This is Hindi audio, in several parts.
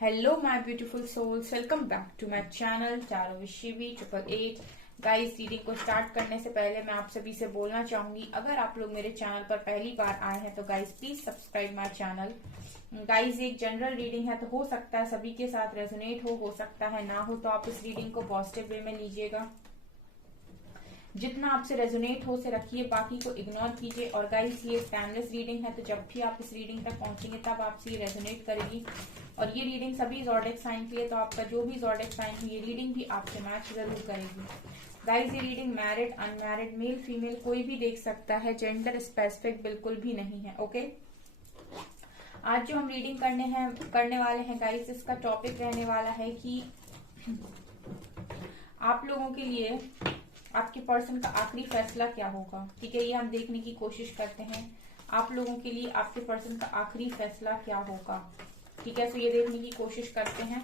Hello my beautiful souls, welcome back to my channel Tarot with Shivi 888। Guys, reading को स्टार्ट करने से पहले मैं आप सभी से बोलना चाहूंगी, अगर आप लोग मेरे चैनल पर पहली बार आए हैं तो guys please subscribe my channel. Guys, एक जनरल रीडिंग है तो हो सकता है सभी के साथ रेजोनेट हो सकता है ना हो, तो आप इस रीडिंग को पॉजिटिव वे में लीजिएगा। जितना आपसे रेजोनेट हो से रखिए, बाकी को इग्नोर कीजिए। और गाइस, ये टाइमलेस रीडिंग है, तो जब भी आप इस रीडिंग तक पहुंचेंगे तब आपसे ये रेजोनेट करेगी। और ये रीडिंग सभी ज़ोडिएक साइन के लिए, तो आपका जो भी ज़ोडिएक साइन है ये रीडिंग भी आपसे मैच जरूर करेगी। गाइस, ये reading married unmarried male female कोई भी देख सकता है, जेंडर स्पेसिफिक बिल्कुल भी नहीं है। ओके, आज जो हम रीडिंग करने वाले हैं गाइस, इसका टॉपिक रहने वाला है कि आप लोगों के लिए आपके पर्सन का आखिरी फैसला क्या होगा। ठीक है, ये हम देखने की कोशिश करते हैं आप लोगों के लिए आपके पर्सन का आखिरी फैसला क्या होगा। ठीक है, तो ये देखने की कोशिश करते हैं।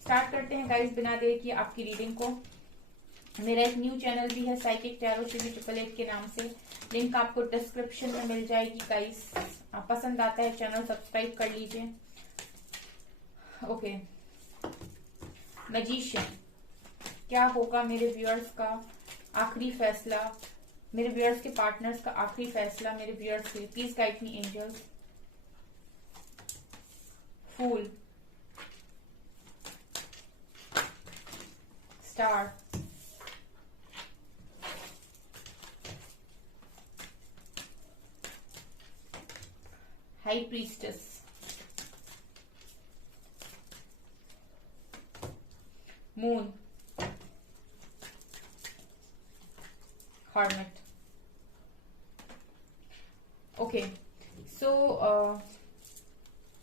स्टार्ट करते हैं गाइस बिना देर किए आपकी रीडिंग को। मेरा एक न्यू चैनल भी है साइकिक टैरो शिवी 888 के नाम से, लिंक आपको डिस्क्रिप्शन में मिल जाएगी। गाइस, पसंद आता है चैनल सब्सक्राइब कर लीजिए। ओके, मैजिशियन, क्या होगा मेरे व्यूअर्स का आखिरी फैसला, मेरे व्यूअर्स के पार्टनर्स का आखिरी फैसला मेरे व्यूअर्स के लिए। Please guide me angels. Fool, star, high priestess, moon, hermit. Okay, so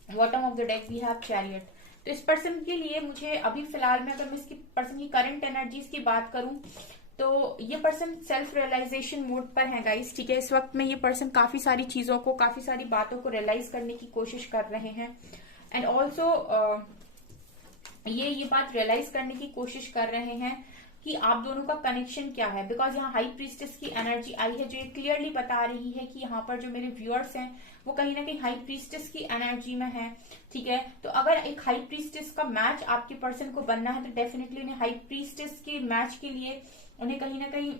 bottom of the deck we have chariot. तो इस पर्सन के लिए मुझे अभी फिलहाल में, अगर मैं इसकी पर्सन की करंट एनर्जीज की बात करूं, तो ये पर्सन सेल्फ रियलाइजेशन मोड पर है गाइस। ठीक है, इस वक्त में ये पर्सन काफी सारी चीजों को, काफी सारी बातों को रियलाइज करने की कोशिश कर रहे हैं। एंड ऑल्सो ये बात रियलाइज करने की कोशिश कर रहे हैं कि आप दोनों का कनेक्शन क्या है। बिकॉज यहाँ हाई प्रीस्टेस की एनर्जी आई है, जो ये क्लियरली बता रही है कि यहाँ पर जो मेरे व्यूअर्स हैं वो कहीं ना कहीं हाई प्रीस्टेस की एनर्जी में है। ठीक है, तो अगर एक हाई प्रीस्टेस का मैच आपके पर्सन को बनना है तो डेफिनेटली उन्हें हाई प्रीस्टेस के मैच के लिए उन्हें कहीं ना कहीं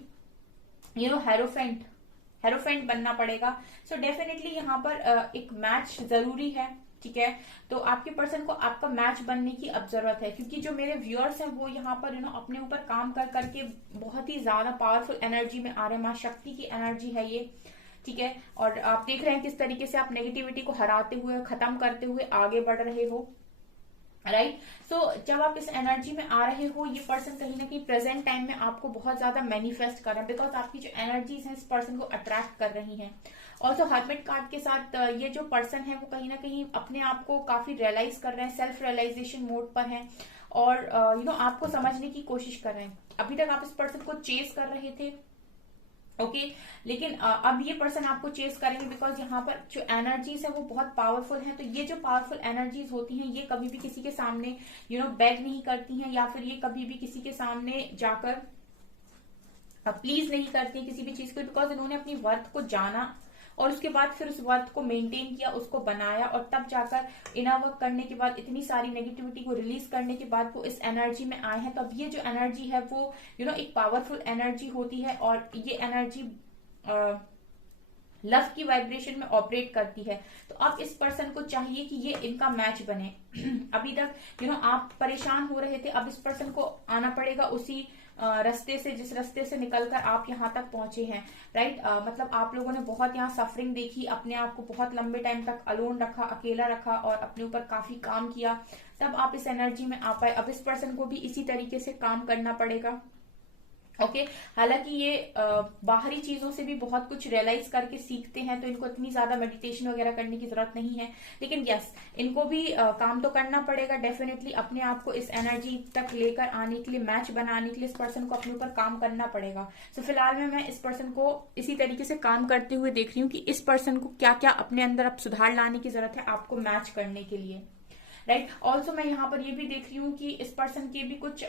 हेरोफेंट बनना पड़ेगा। सो डेफिनेटली यहाँ पर एक मैच जरूरी है। ठीक है, तो आपके पर्सन को आपका मैच बनने की अब जरूरत है, क्योंकि जो मेरे व्यूअर्स हैं वो यहाँ पर अपने ऊपर काम कर करके बहुत ही ज्यादा पावरफुल एनर्जी में आ रहे हैं। माँ शक्ति की एनर्जी है ये। ठीक है, और आप देख रहे हैं किस तरीके से आप नेगेटिविटी को हराते हुए, खत्म करते हुए आगे बढ़ रहे हो। राइट, सो जब आप इस एनर्जी में आ रहे हो, ये पर्सन कहीं ना कहीं प्रेजेंट टाइम में आपको बहुत ज्यादा मैनिफेस्ट कर रहा है, बिकॉज आपकी जो एनर्जीज हैं इस पर्सन को अट्रैक्ट कर रही हैं। ऑल्सो हर्मिट कार्ड के साथ ये जो पर्सन है वो कहीं ना कहीं अपने आप को काफी रियलाइज कर रहे हैं, सेल्फ रियलाइजेशन मोड पर हैं और आपको समझने की कोशिश कर रहे हैं। अभी तक आप इस पर्सन को चेस कर रहे थे। ओके, लेकिन अब ये पर्सन आपको चेस करेंगे, बिकॉज यहाँ पर जो एनर्जीज है वो बहुत पावरफुल हैं। तो ये जो पावरफुल एनर्जीज होती हैं ये कभी भी किसी के सामने बैग नहीं करती हैं, या फिर ये कभी भी किसी के सामने जाकर प्लीज नहीं करती हैं किसी भी चीज को, बिकॉज इन्होंने अपनी वर्थ को जाना और उसके बाद फिर उस वर्थ को मेंटेन किया, उसको बनाया, और तब जाकर इनर वर्क करने के बाद, इतनी सारी नेगेटिविटी को रिलीज करने के बाद वो इस एनर्जी में आए हैं। तो अब ये जो एनर्जी है वो एक पावरफुल एनर्जी होती है, और ये एनर्जी लव की वाइब्रेशन में ऑपरेट करती है। तो अब इस पर्सन को चाहिए कि ये इनका मैच बने। अभी तक आप परेशान हो रहे थे, अब इस पर्सन को आना पड़ेगा उसी रास्ते से जिस रास्ते से निकलकर आप यहाँ तक पहुंचे हैं। राइट, मतलब आप लोगों ने बहुत यहाँ सफरिंग देखी, अपने आप को बहुत लंबे टाइम तक अलोन रखा, अकेला रखा और अपने ऊपर काफी काम किया, तब आप इस एनर्जी में आ पाए। अब इस पर्सन को भी इसी तरीके से काम करना पड़ेगा। ओके, हालांकि ये बाहरी चीजों से भी बहुत कुछ रियलाइज करके सीखते हैं, तो इनको इतनी ज्यादा मेडिटेशन वगैरह करने की जरूरत नहीं है, लेकिन यस, इनको भी काम तो करना पड़ेगा डेफिनेटली। अपने आप को इस एनर्जी तक लेकर आने के लिए, मैच बनाने के लिए इस पर्सन को अपने ऊपर काम करना पड़ेगा। सो फिलहाल में मैं इस पर्सन को इसी तरीके से काम करते हुए देख रही हूँ कि इस पर्सन को क्या क्या अपने अंदर अब सुधार लाने की जरूरत है आपको मैच करने के लिए। राइट, ऑल्सो मैं यहाँ पर ये भी देख रही हूँ कि इस पर्सन के भी कुछ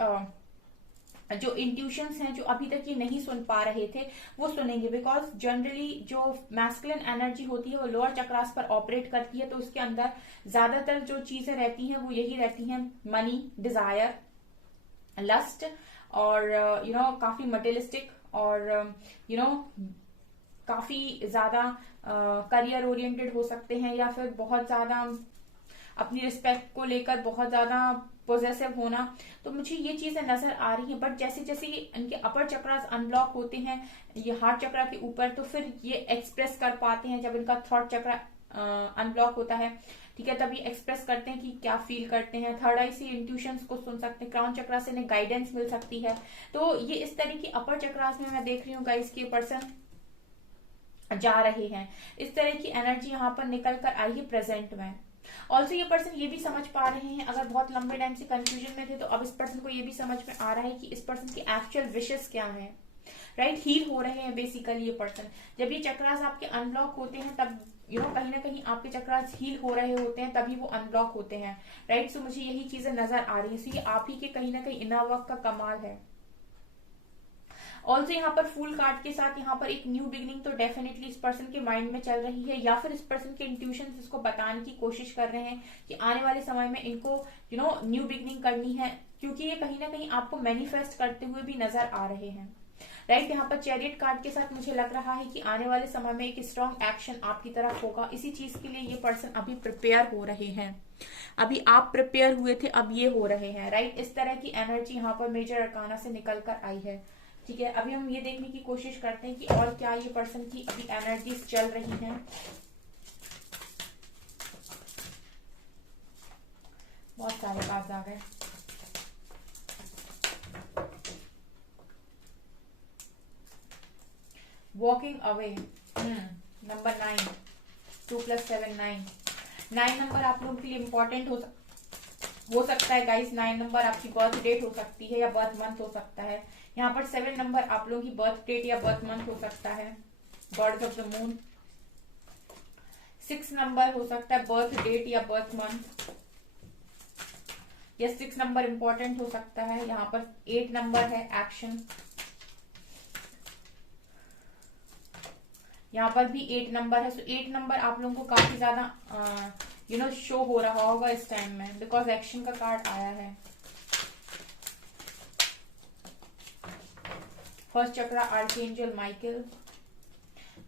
जो इंट्यूशंस हैं, जो अभी तक ये नहीं सुन पा रहे थे, वो सुनेंगे। बिकॉज जनरली जो मैस्कुलिन एनर्जी होती है वो लोअर चक्रास पर ऑपरेट करती है, तो उसके अंदर ज्यादातर जो चीजें रहती हैं वो यही रहती हैं, मनी, डिजायर, लस्ट, और काफी मटेरियलिस्टिक, और काफी ज्यादा करियर ओरिएंटेड हो सकते हैं, या फिर बहुत ज्यादा अपनी रिस्पेक्ट को लेकर बहुत ज्यादा पोजेसिव होना। तो मुझे ये चीजें नजर आ रही हैं। बट जैसे जैसे इनके अपर चक्रास अनब्लॉक होते हैं ये हार्ट चक्रा के ऊपर, तो फिर ये एक्सप्रेस कर पाते हैं। जब इनका थॉट चक्रा अनब्लॉक होता है, ठीक है, तभी एक्सप्रेस करते हैं कि क्या फील करते हैं। थर्ड आई से इंट्यूशंस को सुन सकते हैं, क्राउन चक्रा से इन्हें गाइडेंस मिल सकती है। तो ये इस तरह की अपर चक्रास में मैं देख रही हूँ गाइस की पर्सन जा रहे हैं। इस तरह की एनर्जी यहाँ पर निकल कर आई है प्रेजेंट में। ऑल्सो ये पर्सन ये भी समझ पा रहे हैं, अगर बहुत लंबे टाइम से कंफ्यूजन में थे तो अब इस पर्सन को ये भी समझ में आ रहा है कि इस पर्सन की एक्चुअल विशेस क्या है। राइट, हील हो रहे हैं बेसिकली ये पर्सन। जब ये चक्रास आपके अनब्लॉक होते हैं तब कहीं ना कहीं आपके चक्रास हील हो रहे होते हैं, तभी वो अनब्लॉक होते हैं। राइट, सो मुझे यही चीजें नजर आ रही है। सो ये आप ही के कहीं ना कहीं इनर वर्क का कमाल है। ऑल्सो यहाँ पर फुल कार्ड के साथ यहाँ पर एक न्यू बिगिनिंग तो डेफिनेटली इस पर्सन के माइंड में चल रही है, या फिर इस पर्सन के इंट्यूशन इसको बताने की कोशिश कर रहे हैं कि आने वाले समय में इनको न्यू बिगिनिंग करनी है, क्योंकि ये कहीं ना कहीं आपको मैनिफेस्ट करते हुए भी नजर आ रहे हैं। राइट, यहाँ पर चैरियट कार्ड के साथ मुझे लग रहा है कि आने वाले समय में एक स्ट्रॉन्ग एक्शन आपकी तरफ होगा। इसी चीज के लिए ये पर्सन अभी प्रिपेयर हो रहे हैं। अभी आप प्रिपेयर हुए थे, अब ये हो रहे हैं। राइट, इस तरह की एनर्जी यहाँ पर मेजर अरकाना से निकल कर आई है। ठीक है, अभी हम ये देखने की कोशिश करते हैं कि और क्या ये पर्सन की अभी एनर्जीज चल रही हैं। बहुत सारे कार्ड्स आ गए। Walking away, number 9, 2 + 7 9। 9 नंबर आप लोगों के लिए इंपॉर्टेंट हो सकता है गाइस। 9 नंबर आपकी बर्थ डेट हो सकती है या बर्थ मंथ हो सकता है। यहाँ पर 7 नंबर आप लोगों की बर्थ डेट या बर्थ मंथ हो सकता है, God's of the moon. 6 number हो सकता है बर्थ डेट या बर्थ मंथ, या 6 नंबर इंपॉर्टेंट हो सकता है। यहाँ पर 8 नंबर है एक्शन, यहाँ पर भी 8 नंबर है। सो 8 नंबर आप लोगों को काफी ज्यादा शो हो रहा होगा इस टाइम में, बिकॉज एक्शन का कार्ड आया है। फर्स्ट चक्रा आर्चएंजल माइकल,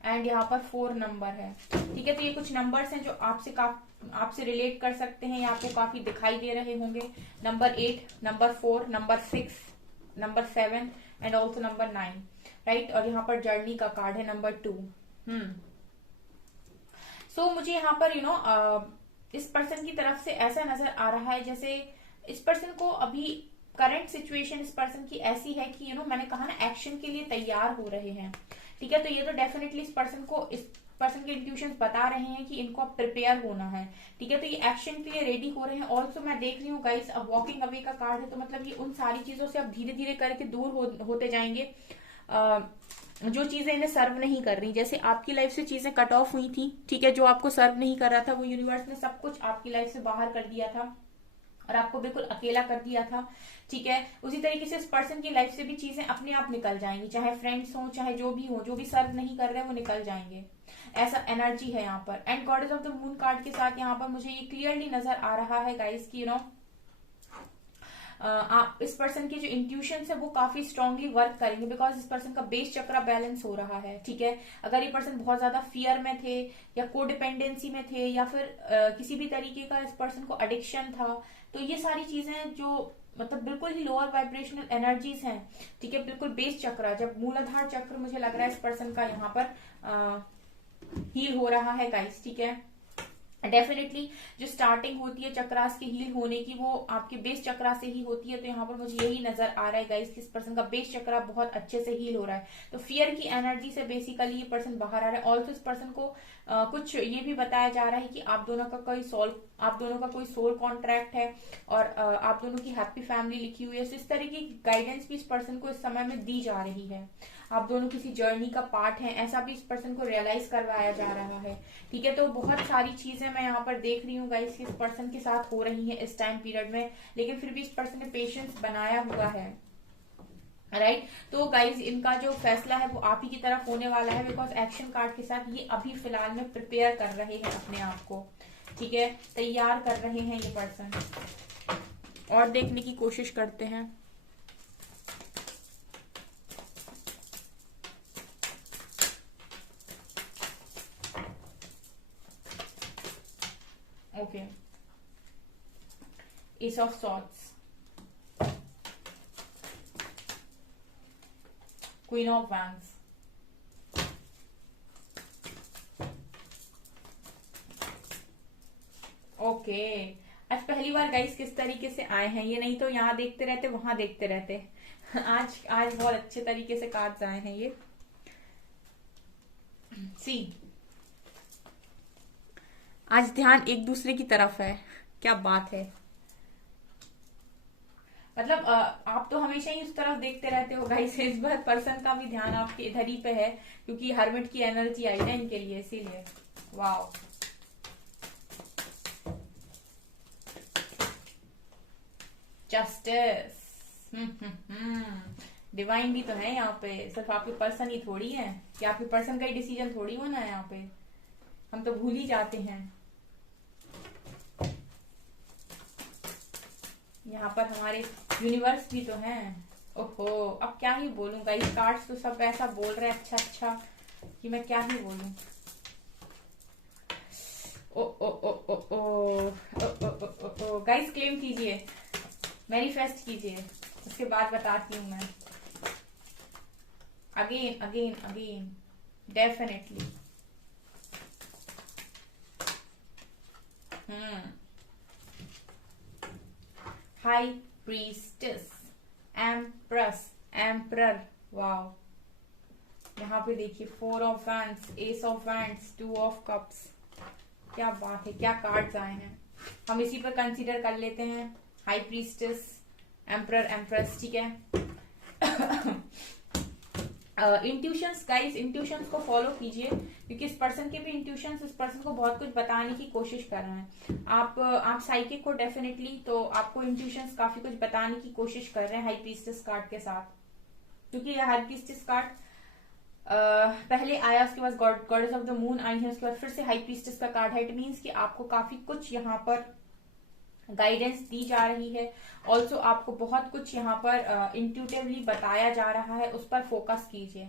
एंड यहाँ पर 4 नंबर है। ठीक है, तो ये कुछ नंबर्स हैं जो आपसे रिलेट कर सकते हैं या आपको काफी दिखाई दे रहे होंगे। Number 8, number 4, number 6, number 7 and also number 9। Right, और यहाँ पर जर्नी का कार्ड है नंबर 2। सो मुझे यहाँ पर इस पर्सन की तरफ से ऐसा नजर आ रहा है जैसे इस पर्सन को अभी करंट सिचुएशन इस पर्सन की ऐसी है कि मैंने कहा ना, एक्शन के लिए तैयार हो रहे हैं। ठीक है, तो ये तो डेफिनेटली इस पर्सन के इंट्यूशंस बता रहे हैं कि इनको अब प्रिपेयर होना है। ठीक है, तो ये एक्शन के लिए रेडी हो रहे हैं। ऑल्सो मैं देख रही हूँ गाइस, अब वॉकिंग अवे का कार्ड है, तो मतलब ये उन सारी चीजों से अब धीरे धीरे करके दूर होते जाएंगे जो चीजें इन्हें सर्व नहीं कर रही। जैसे आपकी लाइफ से चीजें कट ऑफ हुई थी, ठीक है, जो आपको सर्व नहीं कर रहा था, वो यूनिवर्स ने सब कुछ आपकी लाइफ से बाहर कर दिया था और आपको बिल्कुल अकेला कर दिया था। ठीक है, उसी तरीके से इस पर्सन की लाइफ से भी चीजें अपने आप निकल जाएंगी, चाहे फ्रेंड्स हो, चाहे जो भी सर्व नहीं कर रहे हैं वो निकल जाएंगे। ऐसा एनर्जी है यहाँ पर। And goddess of the moon card के साथ यहाँ पर मुझे ये क्लियरली नजर आ रहा है गाइस की इस पर्सन के जो इंट्यूशंस है वो काफी स्ट्रांगली वर्क करेंगे, बिकॉज इस पर्सन का बेस चक्रा बैलेंस हो रहा है। ठीक है, अगर ये पर्सन बहुत ज्यादा फियर में थे या कोडिपेंडेंसी में थे या फिर किसी भी तरीके का इस पर्सन को एडिक्शन था, तो ये सारी चीजें जो मतलब बिल्कुल ही लोअर वाइब्रेशनल एनर्जीज हैं। ठीक है, बिल्कुल बेस चक्र, जब मूलाधार चक्र मुझे लग रहा है इस पर्सन का यहाँ पर हील हो रहा है गाइस। ठीक है, डेफिनेटली जो स्टार्टिंग होती है चक्रास के हील होने की वो आपके बेस चक्रा से ही होती है। तो यहाँ पर मुझे यही नजर आ रहा है गाइस कि इस पर्सन का बेस चक्रा बहुत अच्छे से हील हो रहा है। तो फियर की एनर्जी से बेसिकली ये पर्सन बाहर आ रहा है। ऑल्सो इस पर्सन को कुछ ये भी बताया जा रहा है कि आप दोनों का कोई सोल कॉन्ट्रैक्ट है और आप दोनों की हैप्पी फैमिली लिखी हुई है। तो इस तरह की गाइडेंस भी इस पर्सन को इस समय में दी जा रही है। आप दोनों किसी जर्नी का पार्ट हैं, ऐसा भी इस पर्सन को रियलाइज करवाया जा रहा है। ठीक है, तो बहुत सारी चीजें मैं यहाँ पर देख रही हूँ गाइस इस पर्सन के साथ हो रही है इस टाइम पीरियड में, लेकिन फिर भी इस पर्सन ने पेशेंस बनाया हुआ है। राइट। तो गाइज इनका जो फैसला है वो आप ही की तरफ होने वाला है, बिकॉज एक्शन कार्ड के साथ ये अभी फिलहाल में प्रिपेयर कर रहे हैं अपने आप को, ठीक है, तैयार कर रहे हैं ये पर्सन। और देखने की कोशिश करते हैं। Okay, S of swords, queen of wands, okay. आज पहली बार गाइस किस तरीके से आए हैं ये, नहीं तो यहाँ देखते रहते वहां देखते रहते। आज आज बहुत अच्छे तरीके से कार्ड्स आए हैं ये। सी, आज ध्यान एक दूसरे की तरफ है, क्या बात है। मतलब आप तो हमेशा ही उस तरफ देखते रहते हो गाइस, इस बार पर्सन का भी ध्यान आपके इधर ही पे है, क्योंकि हर्मिट की एनर्जी आई ना इनके लिए, इसीलिए। वाओ, जस्टिस, डिवाइन भी तो है यहाँ पे, सिर्फ आपके पर्सन ही थोड़ी है, कि आपके पर्सन का ही डिसीजन थोड़ी होना है यहाँ पे, हम तो भूल ही जाते हैं। यहाँ पर हमारे यूनिवर्स भी तो हैं। ओहो, अब क्या ही बोलूं गाइस, कार्ड्स तो सब ऐसा बोल रहे हैं अच्छा अच्छा कि मैं क्या ही बोलूं। ओ ओ ओ ओ ओ ओ ओ ओ गाइस, क्लेम कीजिए, मैनिफेस्ट कीजिए, उसके बाद बताती हूँ मैं। Again again again, definitely. High priestess, empress, emperor, wow. यहाँ पे देखिए, 4 of wands, S of wands, 2 of cups, क्या बात है, क्या कार्ड्स आए हैं। हम इसी पर कंसीडर कर लेते हैं, हाई प्रीस्टेस, एम्प्रर, एम्प्रेस, ठीक है। इंट्यूशंस गाइस, इंट्यूशंस को फॉलो कीजिए, क्योंकि इस पर्सन के भी इंट्यूशंस इस पर्सन को बहुत कुछ बताने की कोशिश कर रहे हैं। आप साइकिक को डेफिनेटली, तो आपको इंट्यूशंस काफी कुछ बताने की कोशिश कर रहे हैं हाई प्रीस्टेस कार्ड के साथ, क्योंकि यह हाई प्रीस्टेस कार्ड पहले आया, उसके बाद goddess of the moon I है, उसके बाद फिर से हाई प्रीस्टेस का कार्ड है। इट मीन्स कि आपको काफी कुछ यहाँ पर गाइडेंस दी जा रही है। ऑल्सो आपको बहुत कुछ यहाँ पर इंट्यूटिवली बताया जा रहा है, उस पर फोकस कीजिए।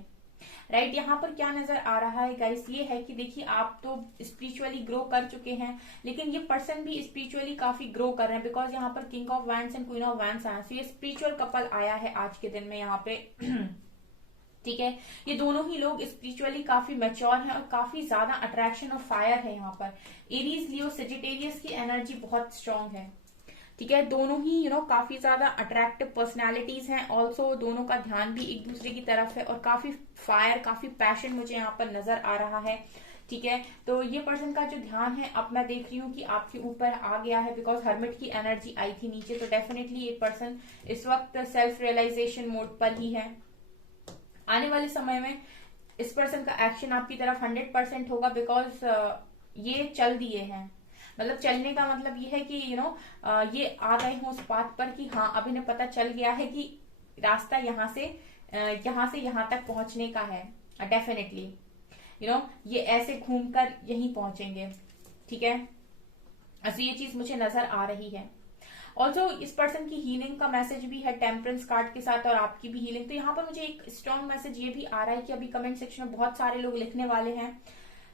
राइट, यहाँ पर क्या नजर आ रहा है गाइस, ये है कि देखिए आप तो स्पिरिचुअली ग्रो कर चुके हैं, लेकिन ये पर्सन भी स्पिरिचुअली काफी ग्रो कर रहे हैं, बिकॉज यहाँ पर king of wands and queen of wands आया, तो ये स्पिरिचुअल कपल आया है आज के दिन में यहाँ पे। ठीक है, ये दोनों ही लोग स्पिरिचुअली काफी मैच्योर हैं और काफी ज्यादा अट्रैक्शन और फायर है यहाँ पर। एरीज, लियो, सेजिटेरियस की एनर्जी बहुत स्ट्रांग है, ठीक है। दोनों ही काफी ज्यादा अट्रैक्टिव पर्सनालिटीज हैं। ऑल्सो दोनों का ध्यान भी एक दूसरे की तरफ है और काफी फायर, काफी पैशन मुझे यहाँ पर नजर आ रहा है, ठीक है। तो ये पर्सन का जो ध्यान है, अब मैं देख रही हूँ कि आपके ऊपर आ गया है, बिकॉज हर्मिट की एनर्जी आई थी नीचे, तो डेफिनेटली ये पर्सन इस वक्त सेल्फ रियलाइजेशन मोड पर ही है। आने वाले समय में इस पर्सन का एक्शन आपकी तरफ 100% होगा, बिकॉज ये चल दिए हैं। मतलब चलने का मतलब ये है कि ये आ गए हों उस बात पर कि हाँ, अब इन्हें पता चल गया है कि रास्ता यहाँ से यहाँ तक पहुंचने का है। डेफिनेटली ये ऐसे घूमकर यहीं पहुंचेंगे, ठीक है। ऐसी ये चीज मुझे नजर आ रही है। ऑल्सो इस पर्सन की हीलिंग का मैसेज भी है टेम्परेंस कार्ड के साथ, और आपकी भी हीलिंग। तो यहाँ पर मुझे एक स्ट्रॉन्ग मैसेज ये भी आ रहा है कि अभी कमेंट सेक्शन में बहुत सारे लोग लिखने वाले हैं,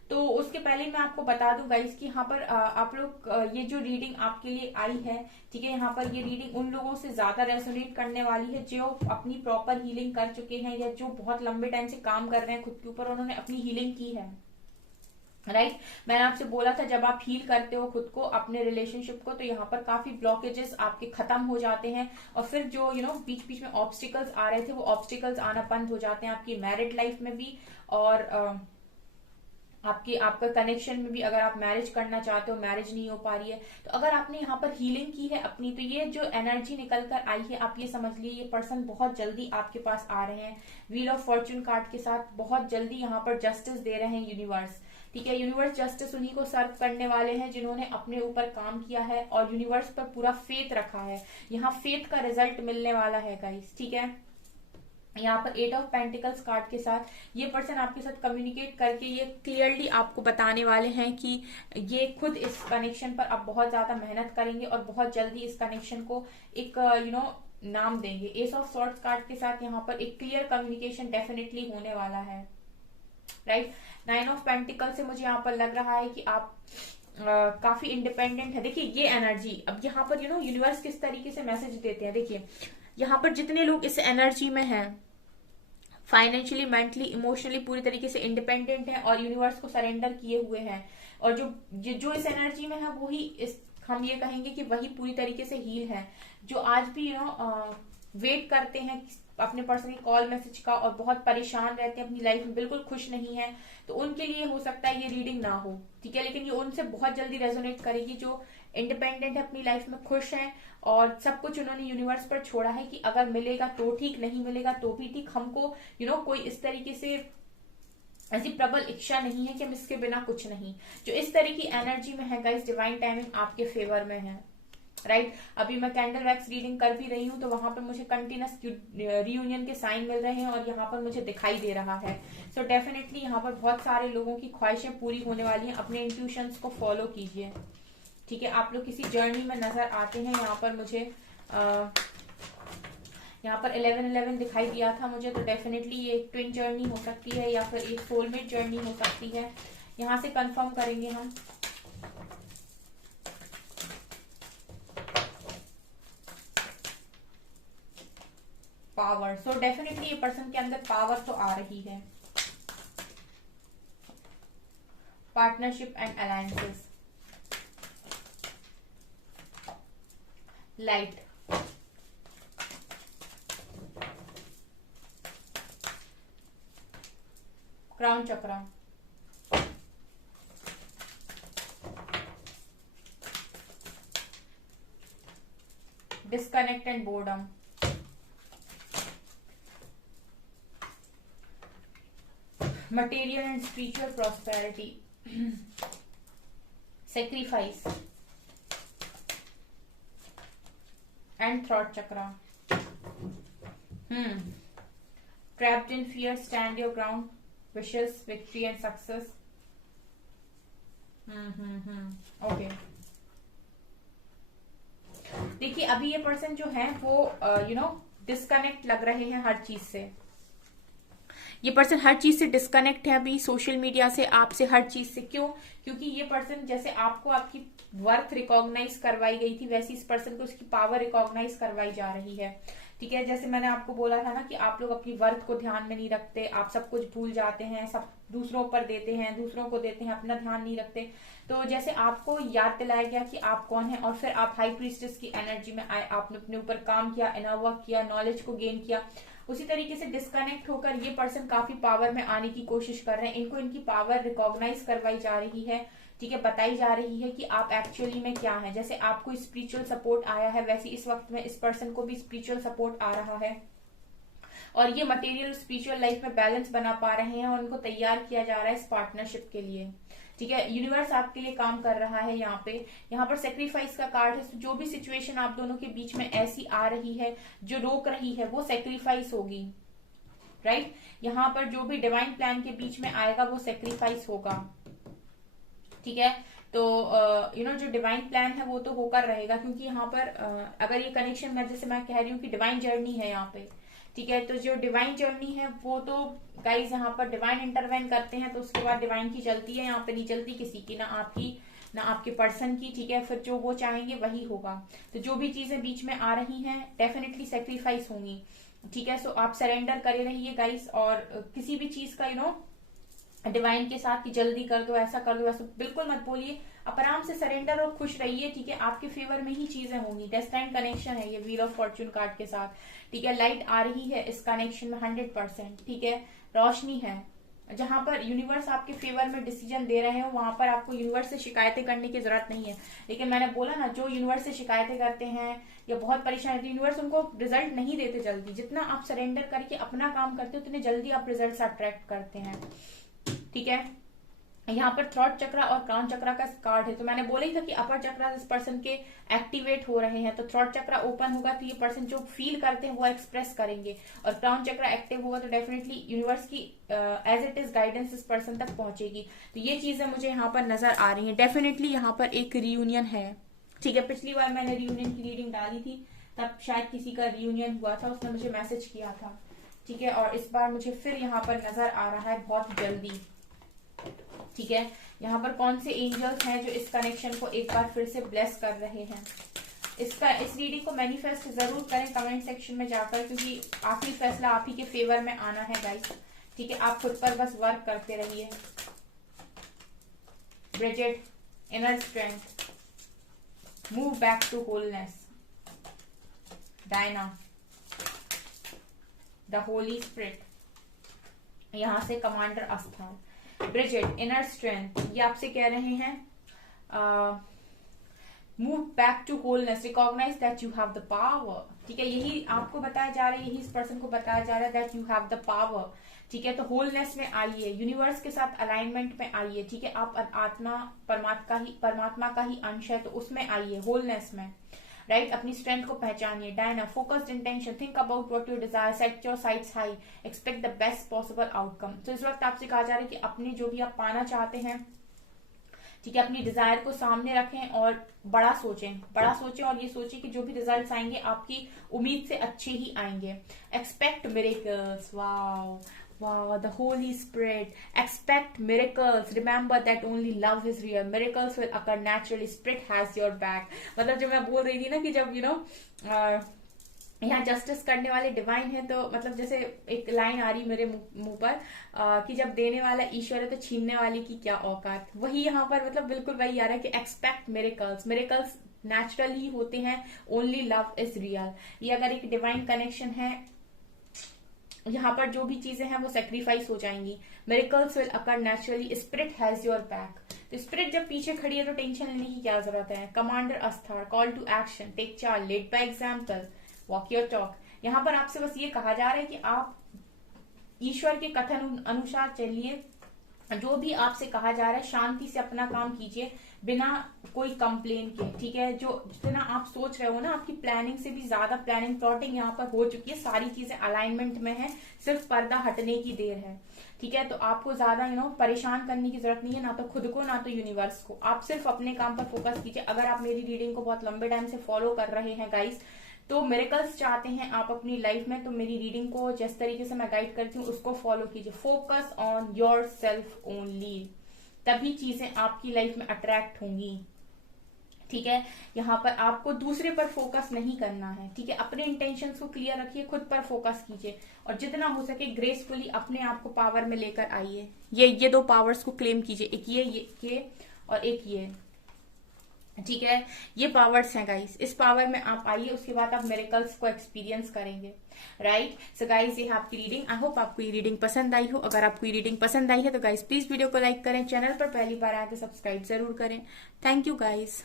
तो उसके पहले मैं आपको बता दूं गाइस कि यहाँ पर आप लोग ये जो रीडिंग आपके लिए आई है, ठीक है, यहाँ पर ये रीडिंग उन लोगों से ज्यादा रेजोनेट करने वाली है जो अपनी प्रॉपर हीलिंग कर चुके हैं, या जो बहुत लंबे टाइम से काम कर रहे हैं खुद के ऊपर, उन्होंने अपनी हीलिंग की है। राइट, मैंने आपसे बोला था जब आप हील करते हो खुद को, अपने रिलेशनशिप को, तो यहाँ पर काफी ब्लॉकेजेस आपके खत्म हो जाते हैं, और फिर जो बीच बीच में ऑब्स्टिकल्स आ रहे थे, वो ऑब्स्टिकल्स आना बंद हो जाते हैं आपकी मैरिड लाइफ में भी, और आपका कनेक्शन में भी। अगर आप मैरिज करना चाहते हो, मैरिज नहीं हो पा रही है, तो अगर आपने यहाँ पर हीलिंग की है अपनी, तो ये जो एनर्जी निकल कर आई है, आप ये समझ लिए ये पर्सन बहुत जल्दी आपके पास आ रहे हैं। व्हील ऑफ फॉर्चून कार्ड के साथ बहुत जल्दी यहाँ पर जस्टिस दे रहे हैं यूनिवर्स, ठीक है। यूनिवर्स जस्टिस उन्हीं को सर्व करने वाले हैं जिन्होंने अपने ऊपर काम किया है और यूनिवर्स पर पूरा फेथ रखा है। यहाँ फेथ का रिजल्ट मिलने वाला है गाइस, ठीक है। यहाँ पर 8 ऑफ पेंटिकल्स कार्ड के साथ ये पर्सन आपके साथ कम्युनिकेट करके ये क्लियरली आपको बताने वाले हैं कि ये खुद इस कनेक्शन पर अब बहुत ज्यादा मेहनत करेंगे और बहुत जल्दी इस कनेक्शन को एक नाम देंगे। एस ऑफ सॉर्ड्स कार्ड के साथ यहाँ पर एक क्लियर कम्युनिकेशन डेफिनेटली होने वाला है, राइट। 9 ऑफ पेंटिकल से मुझे यहाँ पर लग रहा है कि आप काफी इंडिपेंडेंट है। देखिए ये एनर्जी अब यहाँ पर यूनिवर्स किस तरीके से मैसेज देते हैं। देखिए यहाँ पर जितने लोग इस एनर्जी में हैं, फाइनेंशियली, मेंटली, इमोशनली पूरी तरीके से इंडिपेंडेंट है और यूनिवर्स को सरेंडर किए हुए हैं, और जो इस एनर्जी में है वही इस हम ये कहेंगे कि वही पूरी तरीके से हील है। जो आज भी वेट करते हैं अपने पर्सन की कॉल मैसेज का और बहुत परेशान रहते हैं, अपनी लाइफ में बिल्कुल खुश नहीं है, तो उनके लिए हो सकता है ये रीडिंग ना हो, ठीक है, लेकिन ये उनसे बहुत जल्दी रेजोनेट करेगी। जो इंडिपेंडेंट है, अपनी लाइफ में खुश है और सब कुछ उन्होंने यूनिवर्स पर छोड़ा है कि अगर मिलेगा तो ठीक, नहीं मिलेगा तो भी ठीक, हमको कोई इस तरीके से ऐसी प्रबल इच्छा नहीं है कि हम इसके बिना कुछ नहीं। जो इस तरह की एनर्जी में है गाइस, डिवाइन टाइमिंग आपके फेवर में है, राइट। अभी मैं कैंडल वैक्स रीडिंग कर भी रही हूँ तो वहां पर मुझे कंटिन्यूस रियूनियन के साइन मिल रहे हैं और यहाँ पर मुझे दिखाई दे रहा है। सो डेफिनेटली यहाँ पर बहुत सारे लोगों की ख्वाहिशें पूरी होने वाली हैं। अपने इंट्यूशंस को फॉलो कीजिए, ठीक है। आप लोग किसी जर्नी में नजर आते हैं। यहाँ पर मुझे यहाँ पर 11-11 दिखाई दिया था मुझे, तो डेफिनेटली ये एक ट्विन जर्नी हो सकती है या फिर एक सोलमेट जर्नी हो सकती है। यहाँ से कंफर्म करेंगे हम। पावर, सो डेफिनेटली ये पर्सन के अंदर पावर तो आ रही है। Partnership and alliances, light, crown chakra, disconnect and boredom, material and spiritual prosperity, sacrifice and throat chakra, trapped in fear, stand your ground, wishes, victory and success, okay. देखिए अभी ये पर्सन जो है वो डिस्कनेक्ट लग रहे हैं हर चीज से। ये पर्सन हर चीज से डिस्कनेक्ट है अभी, सोशल मीडिया से, आपसे, हर चीज से। क्यों? क्योंकि ये पर्सन जैसे आपको आपकी वर्थ रिकॉग्नाइज करवाई गई थी, वैसे इस पर्सन को उसकी पावर रिकॉग्नाइज करवाई जा रही है, ठीक है। जैसे मैंने आपको बोला था ना कि आप लोग अपनी वर्थ को ध्यान में नहीं रखते, आप सब कुछ भूल जाते हैं, सब दूसरों पर देते हैं, दूसरों को देते हैं, अपना ध्यान नहीं रखते। तो जैसे आपको याद दिलाया गया कि आप कौन है और फिर आप हाई प्रीस्टेस की एनर्जी में आए, आपने अपने ऊपर काम किया, इनर वर्क किया, नॉलेज को गेन किया, उसी तरीके से डिस्कनेक्ट होकर ये पर्सन काफी पावर में आने की कोशिश कर रहे हैं। इनको इनकी पावर रिकॉग्नाइज करवाई जा रही है, ठीक है, बताई जा रही है कि आप एक्चुअली में क्या है। जैसे आपको स्पिरिचुअल सपोर्ट आया है, वैसे इस वक्त में इस पर्सन को भी स्पिरिचुअल सपोर्ट आ रहा है और ये मटेरियल स्पिरिचुअल लाइफ में बैलेंस बना पा रहे हैं और उनको तैयार किया जा रहा है इस पार्टनरशिप के लिए, ठीक है। यूनिवर्स आपके लिए काम कर रहा है। यहाँ पर सेक्रीफाइस का कार्ड है। जो भी सिचुएशन आप दोनों के बीच में ऐसी आ रही है जो रोक रही है, वो सेक्रीफाइस होगी, राइट। यहाँ पर जो भी डिवाइन प्लान के बीच में आएगा वो सेक्रीफाइस होगा, ठीक है। तो जो डिवाइन प्लान है वो तो होकर रहेगा, क्योंकि यहाँ पर अगर ये कनेक्शन में जैसे मैं कह रही हूँ कि डिवाइन जर्नी है यहाँ पे, ठीक है। तो जो डिवाइन जर्नी है वो तो गाइज यहाँ पर डिवाइन इंटरवेन करते हैं तो उसके बाद डिवाइन की चलती है, यहाँ पे नहीं चलती किसी की, ना आपकी ना आपके पर्सन की, ठीक है। फिर जो वो चाहेंगे वही होगा। तो जो भी चीजें बीच में आ रही हैं डेफिनेटली सेक्रीफाइस होंगी, ठीक है। सो आप सरेंडर करे रहिए गाइज, और किसी भी चीज का डिवाइन के साथ कि जल्दी कर दो, ऐसा कर दो, ऐसा बिल्कुल मत बोलिए। आप आराम से सरेंडर और खुश रहिए, ठीक है। आपके फेवर में ही चीजें होंगी। डेस्टाइन कनेक्शन है ये व्हील ऑफ फॉर्च्यून कार्ड के साथ, ठीक है। लाइट आ रही है इस कनेक्शन में 100%, ठीक है। रोशनी है। जहां पर यूनिवर्स आपके फेवर में डिसीजन दे रहे हो वहां पर आपको यूनिवर्स से शिकायतें करने की जरूरत नहीं है। लेकिन मैंने बोला ना, जो यूनिवर्स से शिकायतें करते हैं या बहुत परेशान रहते हैं, यूनिवर्स उनको रिजल्ट नहीं देते जल्दी। जितना आप सरेंडर करके अपना काम करते हो उतने जल्दी आप रिजल्ट अट्रैक्ट करते हैं, ठीक है। यहाँ पर थ्रॉट चक्रा और क्राउन चक्रा का कार्ड है, तो मैंने बोला ही था कि अपर चक्रा इस पर्सन के एक्टिवेट हो रहे हैं, तो थ्रॉट चक्रा ओपन होगा तो ये पर्सन जो फील करते हैं वो एक्सप्रेस करेंगे, और क्राउन चक्रा एक्टिव होगा तो डेफिनेटली यूनिवर्स की एज इट इज गाइडेंस इस पर्सन तक पहुंचेगी। तो ये चीजें मुझे यहाँ पर नजर आ रही है। डेफिनेटली यहाँ पर एक रियूनियन है, ठीक है। पिछली बार मैंने रियूनियन की रीडिंग डाली थी, तब शायद किसी का रियूनियन हुआ था, उसने मुझे मैसेज किया था, ठीक है। और इस बार मुझे फिर यहाँ पर नजर आ रहा है बहुत जल्दी, ठीक है। यहाँ पर कौन से एंजल्स हैं जो इस कनेक्शन को एक बार फिर से ब्लेस कर रहे हैं। इस रीडिंग को मैनिफेस्ट जरूर करें कमेंट सेक्शन में जाकर, क्योंकि आखिरी फैसला आप ही के फेवर में आना है गाइस, ठीक है। आप खुद पर बस वर्क करते रहिए। Brigid, inner strength, move back to wholeness. Diana, the Holy Spirit, यहां से commander Aastha. Brigid, inner strength, ये आपसे कह रहे हैं move back to wholeness, recognize that you have the power, ठीक है। यही आपको बताया जा रहा है, यही इस पर्सन को बताया जा रहा है that you have the power, ठीक है। तो होलनेस में आइए, यूनिवर्स के साथ अलाइनमेंट में आइए, ठीक है। आप आत्मा परमात्मा का ही अंश है, तो उसमें आइए, होलनेस में, राइट। अपनी स्ट्रेंथ को पहचानिए। Diana, focused intention, think about what you desire, set your sights high, expect the best possible outcome. तो इस वक्त आपसे कहा जा रहा है कि अपने जो भी आप पाना चाहते हैं, ठीक है, अपनी डिजायर को सामने रखें और बड़ा सोचें और ये सोचें कि जो भी रिजल्ट्स आएंगे आपकी उम्मीद से अच्छे ही आएंगे। Expect miracles, wow wow, the Holy Spirit, expect miracles, remember that only love is real, miracles will occur naturally, Spirit has your back। मतलब जो मैं बोल रही थी ना कि जब यहाँ जस्टिस करने वाले डिवाइन है, तो मतलब जैसे एक लाइन आ रही मेरे मुंह पर कि जब देने वाला ईश्वर है तो छीनने वाले की क्या औकात, वही यहाँ पर मतलब बिल्कुल वही आ रहा है कि एक्सपेक्ट मिरेकल्स नेचुरली होते हैं, ओनली लव इज रियल। ये अगर एक डिवाइन कनेक्शन है, यहाँ पर जो भी चीजें हैं वो सेक्रीफाइस हो जाएंगी। Miracles will occur naturally, spirit has your back. तो स्पिरिट जब पीछे खड़ी है तो टेंशन लेने की क्या जरूरत है। Commander Aastha, call to action, take charge, lead by example, walk your talk. यहाँ पर आपसे बस ये कहा जा रहा है कि आप ईश्वर के कथन अनुसार चलिए, जो भी आपसे कहा जा रहा है शांति से अपना काम कीजिए, बिना कोई कंप्लेन के, ठीक है। जो जितना आप सोच रहे हो ना, आपकी प्लानिंग से भी ज्यादा प्लानिंग प्लॉटिंग यहाँ पर हो चुकी है, सारी चीजें अलाइनमेंट में है, सिर्फ पर्दा हटने की देर है, ठीक है। तो आपको ज्यादा परेशान करने की जरूरत नहीं है, ना तो खुद को ना तो यूनिवर्स को। आप सिर्फ अपने काम पर फोकस कीजिए। अगर आप मेरी रीडिंग को बहुत लंबे टाइम से फॉलो कर रहे हैं गाइस, तो मिरेकल्स चाहते हैं आप अपनी लाइफ में, तो मेरी रीडिंग को जिस तरीके से मैं गाइड करती हूँ उसको फॉलो कीजिए। Focus on your self only, तभी चीजें आपकी लाइफ में अट्रैक्ट होंगी, ठीक है। यहाँ पर आपको दूसरे पर फोकस नहीं करना है, ठीक है। अपने इंटेंशंस को क्लियर रखिए, खुद पर फोकस कीजिए, और जितना हो सके ग्रेसफुली अपने आप को पावर में लेकर आइए। ये दो पावर्स को क्लेम कीजिए, एक ये और एक ये, ठीक है। ये पावर्स हैं गाइस, इस पावर में आप आइए, उसके बाद आप मिरेकल्स को एक्सपीरियंस करेंगे, राइट। सो गाइस, ये है आपकी रीडिंग। आई होप आपको ये रीडिंग पसंद आई हो। अगर आपको ये रीडिंग पसंद आई है तो गाइस प्लीज वीडियो को लाइक करें, चैनल पर पहली बार आए तो सब्सक्राइब जरूर करें। Thank you guys.